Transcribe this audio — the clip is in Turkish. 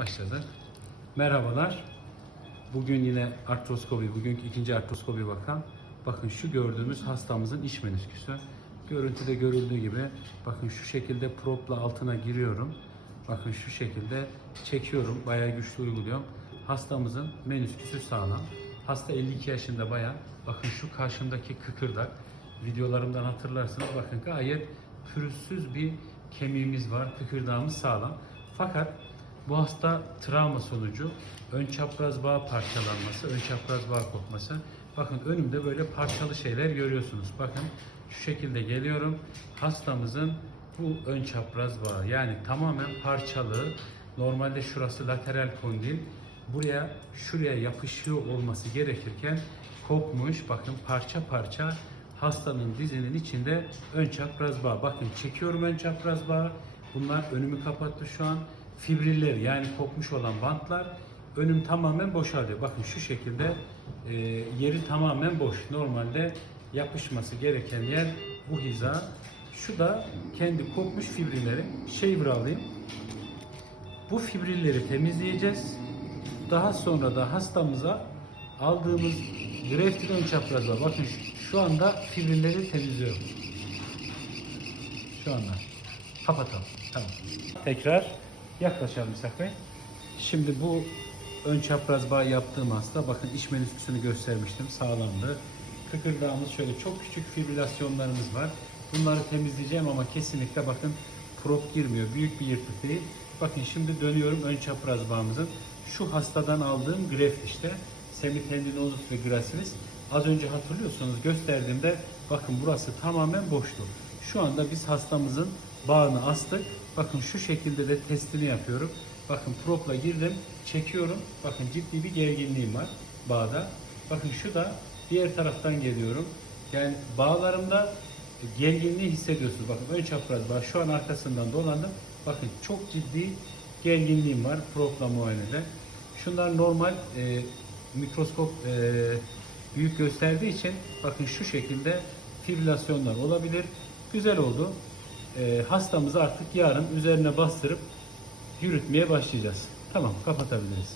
Başladı. Merhabalar. Bugün yine artroskopi, bugünkü ikinci artroskopi bakan. Bakın şu gördüğümüz hastamızın iç menisküsü. Görüntüde görüldüğü gibi bakın şu şekilde propla altına giriyorum. Bakın şu şekilde çekiyorum. Bayağı güçlü uyguluyorum. Hastamızın menisküsü sağlam. Hasta 52 yaşında bayan. Bakın şu karşımdaki kıkırdak. Videolarımdan hatırlarsınız. Bakın gayet pürüzsüz bir kemiğimiz var. Kıkırdağımız sağlam. Fakat bu hasta travma sonucu ön çapraz bağ parçalanması, ön çapraz bağ kopması. Bakın önümde böyle parçalı şeyler görüyorsunuz. Bakın şu şekilde geliyorum. Hastamızın bu ön çapraz bağ yani tamamen parçalı. Normalde şurası lateral kondil. Buraya şuraya yapışıyor olması gerekirken kopmuş. Bakın parça parça hastanın dizinin içinde ön çapraz bağ. Bakın çekiyorum ön çapraz bağı. Bunlar önümü kapattı şu an. Fibriller yani kopmuş olan bantlar önüm tamamen boşalıyor. Bakın şu şekilde e, yeri tamamen boş. Normalde yapışması gereken yer bu hiza. Şu da kendi kopmuş fibrilleri. Shaver alayım. Bu fibrilleri temizleyeceğiz. Daha sonra da hastamıza aldığımız graftin ön bakın şu anda fibrilleri temizliyorum. Şu anda. Kapatalım. Tamam. Tekrar yaklaşalım İshak Bey. Şimdi bu ön çapraz bağ yaptığım hasta bakın iç menisküsünü göstermiştim. Sağlamdı. Kıkırdağımız şöyle çok küçük fibrilasyonlarımız var. Bunları temizleyeceğim ama kesinlikle bakın prop girmiyor. Büyük bir yırtık değil. Bakın şimdi dönüyorum ön çapraz bağımızın. Şu hastadan aldığım greft işte. Semitendinosus ve gracilis. Az önce hatırlıyorsunuz gösterdiğimde bakın burası tamamen boştu. Şu anda biz hastamızın bağını astık. Bakın şu şekilde de testini yapıyorum. Bakın propla girdim, çekiyorum. Bakın ciddi bir gerginliğim var bağda. Bakın şu da diğer taraftan geliyorum. Yani bağlarımda gerginliği hissediyorsunuz. Bakın ön çapraz bağ şu an arkasından dolandım. Bakın çok ciddi gerginliğim var propla muayenede. Şunlar normal e, mikroskop e, büyük gösterdiği için bakın şu şekilde fibrilasyonlar olabilir. Güzel oldu. E, hastamızı artık yarın üzerine bastırıp yürütmeye başlayacağız. Tamam kapatabiliriz.